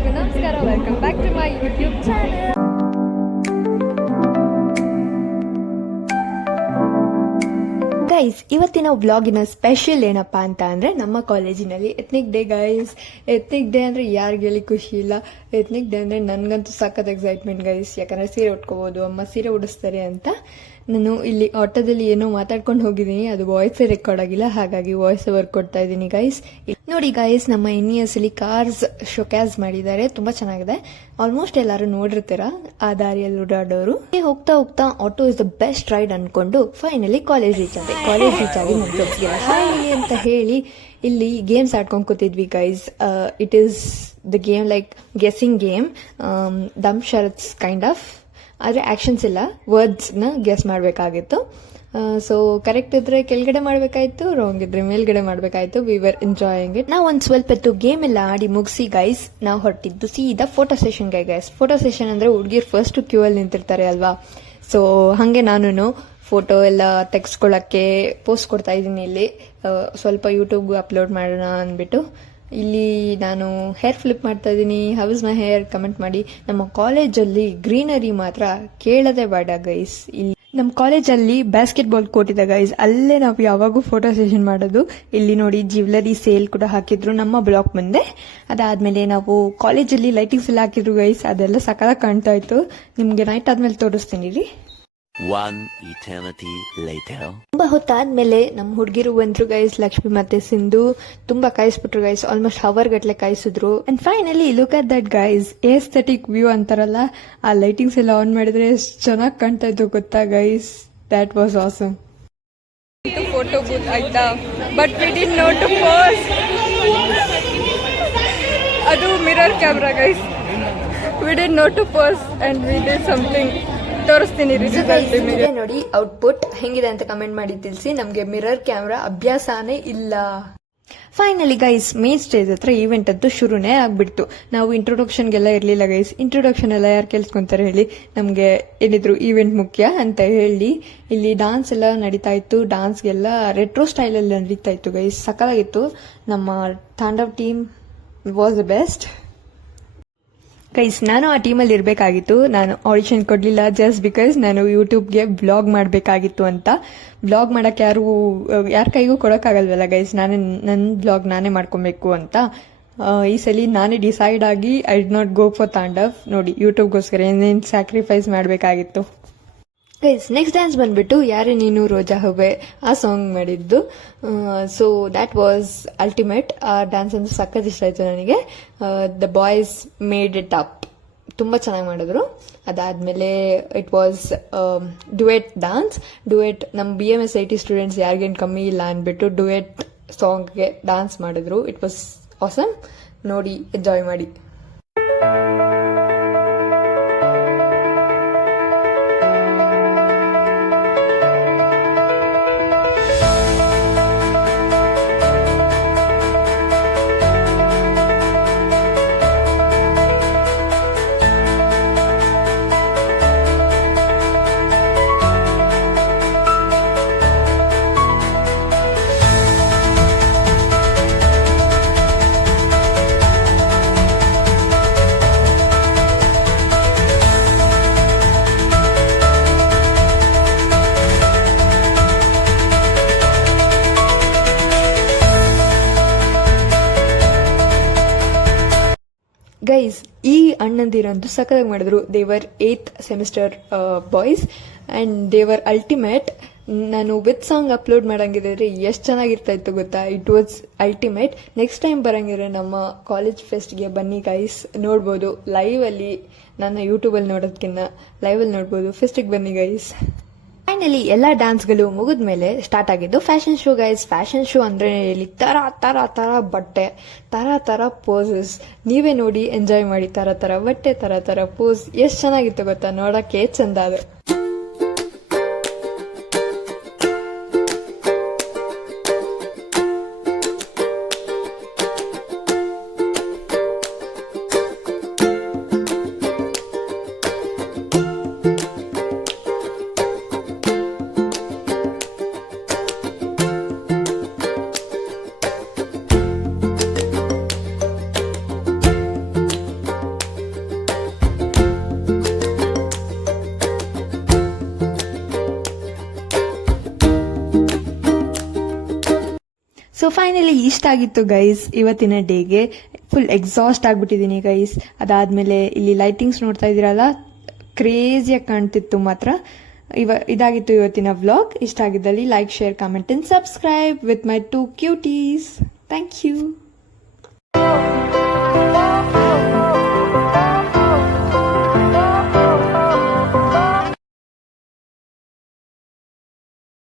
ಎಲ್ಲರಿಗೂ ನಮಸ್ಕಾರ, welcome back to my YouTube channel. Guys, ಇವತ್ತಿನ ವ್ಲಾಗಿನ ಸ್ಪೆಷಲ್ ಏನಪ್ಪ ಅಂತ ಅಂದರೆ ನಮ್ಮ ಕಾಲೇಜಿನಲ್ಲಿ ethnic day guys. Ethnic day ಅಂದರೆ ಯಾರಿಗೆ ಹೇಳಿ ಖುಷಿ ಇಲ್ಲ. ಎತ್ನಿಕ್ ಡೇ ಅಂದರೆ ನನಗಂತೂ ಸಖತ್ ಎಕ್ಸೈಟ್ಮೆಂಟ್ ಗೈಸ್. ಯಾಕಂದರೆ ಸೀರೆ ಉಟ್ಕೋಬೋದು, ಅಮ್ಮ ಸೀರೆ ಉಡಿಸ್ತಾರೆ ಅಂತ. ನಾನು ಇಲ್ಲಿ ಆಟೋದಲ್ಲಿ ಏನೋ ಮಾತಾಡ್ಕೊಂಡು ಹೋಗಿದ್ದೀನಿ, ಅದು ವಾಯ್ಸೇ ರೆಕಾರ್ಡ್ ಆಗಿಲ್ಲ, ಹಾಗಾಗಿ ವಾಯ್ಸ್ ಓವರ್ ಕೊಡ್ತಾ ಇದ್ದೀನಿ ಗೈಸ್. ನೋಡಿ ಗೈಸ್, ನಮ್ಮ NES ಅಲ್ಲಿ ಕಾರ್ಸ್ ಶೋಕ್ಯಾಸ್ ಮಾಡಿದ್ದಾರೆ, ತುಂಬಾ ಚೆನ್ನಾಗಿದೆ. ಆಲ್ಮೋಸ್ಟ್ ಎಲ್ಲರೂ ನೋಡಿರ್ತೀರ ಆ ದಾರಿಯಲ್ಲಿ ಓಡಾಡೋರು. ಹೋಗ್ತಾ ಹೋಗ್ತಾ auto is the best ride ಅನ್ಕೊಂಡು ಫೈನಲಿ ಕಾಲೇಜ್ ರೀಚ್ ಆಗಿ ನನ್ನ ಫ್ರೆಂಡ್ಸ್ಗೆಲ್ಲ ಹಾಯ್ ಅಂತ ಹೇಳಿ ಇಲ್ಲಿ ಗೇಮ್ಸ್ ಆಡ್ಕೊಂಡು ಕೂತಿದ್ವಿ guys. It is the game like guessing game, dumb charades kind of. ಆದರೆ ಆಕ್ಷನ್ಸ್ ಇಲ್ಲ, ವರ್ಡ್ಸ್ನ ಗೆಸ್ ಮಾಡಬೇಕಾಗಿತ್ತು. ಸೊ ಕರೆಕ್ಟ್ ಇದ್ರೆ ಕೆಳಗಡೆ ಮಾಡಬೇಕಾಯ್ತು, ರಾಂಗ್ ಇದ್ರೆ ಮೇಲ್ಗಡೆ ಮಾಡಬೇಕಾಯ್ತು. We were enjoying it. ನಾವು ಒಂದು ಸ್ವಲ್ಪ ಹೊತ್ತು ಗೇಮ್ ಎಲ್ಲ ಆಡಿ ಮುಗಿಸಿ ಗೈಸ್, ನಾವು ಹೊರಟಿದ್ದು ಸೀದಾ ಫೋಟೋ ಸೆಷನ್ಗೆ ಗೈಸ್. ಫೋಟೋ ಸೆಷನ್ ಅಂದರೆ ಹುಡುಗಿರ್ ಫಸ್ಟ್ ಕ್ಯೂ ಅಲ್ಲಿ ನಿಂತಿರ್ತಾರೆ ಅಲ್ವಾ. ಸೊ ಹಾಗೆ ನಾನು ಫೋಟೋ ಎಲ್ಲ ತೆಗೆಸ್ಕೊಳ್ಳೋಕ್ಕೆ ಪೋಸ್ಟ್ ಕೊಡ್ತಾ ಇದ್ದೀನಿ ಇಲ್ಲಿ, ಸ್ವಲ್ಪ ಯೂಟ್ಯೂಬ್ಗೂ ಅಪ್ಲೋಡ್ ಮಾಡೋಣ ಅಂದ್ಬಿಟ್ಟು. ಇಲ್ಲಿ ನಾನು ಹೇರ್ ಫ್ಲಿಪ್ ಮಾಡ್ತಾ ಇದ್ದೀನಿ. How is my hair comment ಮಾಡಿ. ನಮ್ಮ ಕಾಲೇಜಲ್ಲಿ ಗ್ರೀನರಿ ಮಾತ್ರ ಕೇಳದೆ ಬೇಡ ಗೈಸ್. ಇಲ್ಲಿ ನಮ್ಮ ಕಾಲೇಜಲ್ಲಿ ಬಾಸ್ಕೆಟ್ಬಾಲ್ ಕೋರ್ಟ್ ಇದೆ ಗೈಸ್, ಅಲ್ಲೇ ನಾವು ಯಾವಾಗೂ ಫೋಟೋ ಸೆಷನ್ ಮಾಡೋದು. ಇಲ್ಲಿ ನೋಡಿ ಜ್ಯುವೆಲರಿ ಸೇಲ್ ಕೂಡ ಹಾಕಿದ್ರು ನಮ್ಮ ಬ್ಲಾಕ್ ಮುಂದೆ. ಅದಾದ್ಮೇಲೆ ನಾವು ಕಾಲೇಜಲ್ಲಿ ಲೈಟಿಂಗ್ಸ್ ಎಲ್ಲ ಹಾಕಿದ್ರು ಗೈಸ್, ಅದೆಲ್ಲ ಸಕಾಲಾಗಿ ಕಾಣ್ತಾ ಇತ್ತು. ನಿಮ್ಗೆ ನೈಟ್ ಆದ್ಮೇಲೆ ತೋರಿಸ್ತೀನಿ ರೀ. ತುಂಬಾ ಹೊತ್ತಾದ್ಮೇಲೆ ನಮ್ಮ ಹುಡುಗಿರು ಬಂದ್ರು ಗೈಸ್, ಲಕ್ಷ್ಮಿ ಮತ್ತೆ ಸಿಂಧು. ತುಂಬಾ ಕಾಯಿಸ್ಬಿಟ್ರು ಗೈಸ್, ಆಲ್ಮೋಸ್ಟ್ ಅವರ್ ಗಟ್ಲೆ ಕಾಯಿಸಿದ್ರು. And finally look at that guys, aesthetic view ಅಂತಾರಲ್ಲ, ಆ ಲೈಟಿಂಗ್ಸ್ ಎಲ್ಲ ಆನ್ ಮಾಡಿದ್ರೆ ಎಷ್ಟು ಚೆನ್ನಾಗಿ ಕಾಣ್ತಾ ಇತ್ತು ಗೊತ್ತಾ guys. That was awesome. Photo booth ಆಯ್ತಾ, but we did not to pose. ಅದು mirror camera guys. We did not to pose and we did something. ತೋರಿಸ್ತೀನಿ ನೋಡಿ ಔಟ್ಪುಟ್ ಹೆಂಗಿದೆ ಅಂತ ಕಮೆಂಟ್ ಮಾಡಿ ತಿಳಿಸಿ. ನಮ್ಗೆ ಮಿರರ್ ಕ್ಯಾಮ್ರಾ ಅಭ್ಯಾಸನೇ ಇಲ್ಲ. ಫೈನಲಿ ಗೈಸ್, ಮೇನ್ ಸ್ಟೇಜ್ ಹತ್ರ ಈವೆಂಟ್ ಅಂತೂ ಶುರುನೇ ಆಗ್ಬಿಡ್ತು. ನಾವು ಇಂಟ್ರೊಡಕ್ಷನ್ಗೆಲ್ಲ ಇರ್ಲಿಲ್ಲ ಗೈಸ್. ಇಂಟ್ರೊಡಕ್ಷನ್ ಎಲ್ಲ ಯಾರು ಕೇಳಿಸ್ಕೊಂತಾರೆ ಹೇಳಿ, ನಮ್ಗೆ ಏನಿದ್ರು ಈವೆಂಟ್ ಮುಖ್ಯ ಅಂತ ಹೇಳಿ ಇಲ್ಲಿ ಡಾನ್ಸ್ ಎಲ್ಲ ನಡೀತಾ ಇತ್ತು. ಡಾನ್ಸ್ಗೆಲ್ಲ ರೆಟ್ರೋ ಸ್ಟೈಲ್ ಅಲ್ಲಿ ನಡೀತಾ ಇತ್ತು ಗೈಸ್, ಸಕಲಾಗಿತ್ತು. ನಮ್ಮ Tandav team was the best guys. ನಾನು ಆ ಟೀಮಲ್ಲಿ ಇರಬೇಕಾಗಿತ್ತು, ನಾನು ಆಡಿಷನ್ ಕೊಡಲಿಲ್ಲ ಜಸ್ಟ್ ಬಿಕಾಸ್ ನಾನು ಯೂಟ್ಯೂಬ್ಗೆ ಬ್ಲಾಗ್ ಮಾಡಬೇಕಾಗಿತ್ತು ಅಂತ. ಬ್ಲಾಗ್ ಮಾಡೋಕ್ಕೆ ಯಾರ ಕೈಗೂ ಕೊಡೋಕ್ಕಾಗಲ್ವಲ್ಲ ಗೈಸ್, ನನ್ನ ಬ್ಲಾಗ್ ನಾನೇ ಮಾಡ್ಕೊಬೇಕು ಅಂತ. ಈ ಸಲ ನಾನೇ ಡಿಸೈಡ್ ಆಗಿ I did not go for Tandav. ನೋಡಿ, ಯೂಟ್ಯೂಬ್ಗೋಸ್ಕರ ಏನೇನು ಸ್ಯಾಕ್ರಿಫೈಸ್ ಮಾಡಬೇಕಾಗಿತ್ತು ಗೈಸ್. ನೆಕ್ಸ್ಟ್ ಡ್ಯಾನ್ಸ್ ಬಂದ್ಬಿಟ್ಟು ಯಾರೇ ನೀನು ರೋಜಾ ಹೂವೆ, ಆ ಸಾಂಗ್ ಮಾಡಿದ್ದು. So that was ultimate. ಆ ಡ್ಯಾನ್ಸ್ ಅಂದ್ರೆ ಸಖತ್ ಇಷ್ಟ ಆಯಿತು ನನಗೆ. The boys made it up, ತುಂಬ ಚೆನ್ನಾಗಿ ಮಾಡಿದ್ರು. ಅದಾದಮೇಲೆ it was duet dance. Duet ನಮ್ಮ BMS IT ಸ್ಟೂಡೆಂಟ್ಸ್ ಯಾರಿಗೇನು ಕಮ್ಮಿ ಇಲ್ಲ ಅಂದ್ಬಿಟ್ಟು ಡುಯೆಟ್ ಸಾಂಗ್ಗೆ ಡ್ಯಾನ್ಸ್ ಮಾಡಿದ್ರು. It was awesome. ನೋಡಿ, ಎಂಜಾಯ್ ಮಾಡಿ. ಗೈಸ್, ಈ ಅಣ್ಣಂದಿರಂತೂ ಸಖತ್ತಾಗಿ ಮಾಡಿದ್ರು. ದೇವರ್ 8th ಸೆಮಿಸ್ಟರ್ ಬಾಯ್ಸ್ ಆ್ಯಂಡ್ ದೇವರ್ ಅಲ್ಟಿಮೇಟ್. ನಾನು ವಿತ್ ಸಾಂಗ್ ಅಪ್ಲೋಡ್ ಮಾಡಂಗಿದ್ರೆ ಎಷ್ಟು ಚೆನ್ನಾಗಿರ್ತಾ ಇತ್ತು ಗೊತ್ತಾ. It was ultimate. Next time ಬರಂಗಿದ್ರೆ ನಮ್ಮ ಕಾಲೇಜ್ ಫೆಸ್ಟ್ಗೆ ಬನ್ನಿ ಗೈಸ್, ನೋಡ್ಬೋದು ಲೈವಲ್ಲಿ. ನನ್ನ ಯೂಟ್ಯೂಬಲ್ಲಿ ನೋಡೋದಕ್ಕಿಂತ ಲೈವಲ್ಲಿ ನೋಡ್ಬೋದು. ಫೆಸ್ಟಿಗೆ ಬನ್ನಿ ಗೈಸ್. ಫೈನಲಿ ಎಲ್ಲ ಡ್ಯಾನ್ಸ್ಗಳು ಮುಗಿದ್ಮೇಲೆ ಸ್ಟಾರ್ಟ್ ಆಗಿದ್ದು fashion show guys. Fashion show ಅಂದ್ರೆ ಇಲ್ಲಿ ತರ ಬಟ್ಟೆ, ತರ ಪೋಸಸ್. ನೀವೇ ನೋಡಿ, ಎಂಜಾಯ್ ಮಾಡಿ. ತರ ಬಟ್ಟೆ, ತರ ಪೋಸ್. ಎಷ್ಟು ಚೆನ್ನಾಗಿತ್ತು ಗೊತ್ತಾ, ನೋಡಕ್ಕೆ ಚಂದ ಅದು. ಸೊ ಫೈನಲಿ ಇಷ್ಟ ಆಗಿತ್ತು ಗೈಸ್ ಇವತ್ತಿನ ಡೇಗೆ. ಫುಲ್ ಎಕ್ಸಾಸ್ಟ್ ಆಗಿಬಿಟ್ಟಿದ್ದೀನಿ ಗೈಸ್. ಅದಾದಮೇಲೆ ಇಲ್ಲಿ ಲೈಟಿಂಗ್ಸ್ ನೋಡ್ತಾ ಇದ್ದೀರಲ್ಲ, ಕ್ರೇಜಿಯಾಗಿ ಕಾಣ್ತಿತ್ತು ಮಾತ್ರ. ಇದಾಗಿತ್ತು ಇವತ್ತಿನ ವ್ಲಾಗ್. ಇಷ್ಟ ಆಗಿದ್ದಲ್ಲಿ like, share, comment and subscribe with my 2 cuties. Thank you.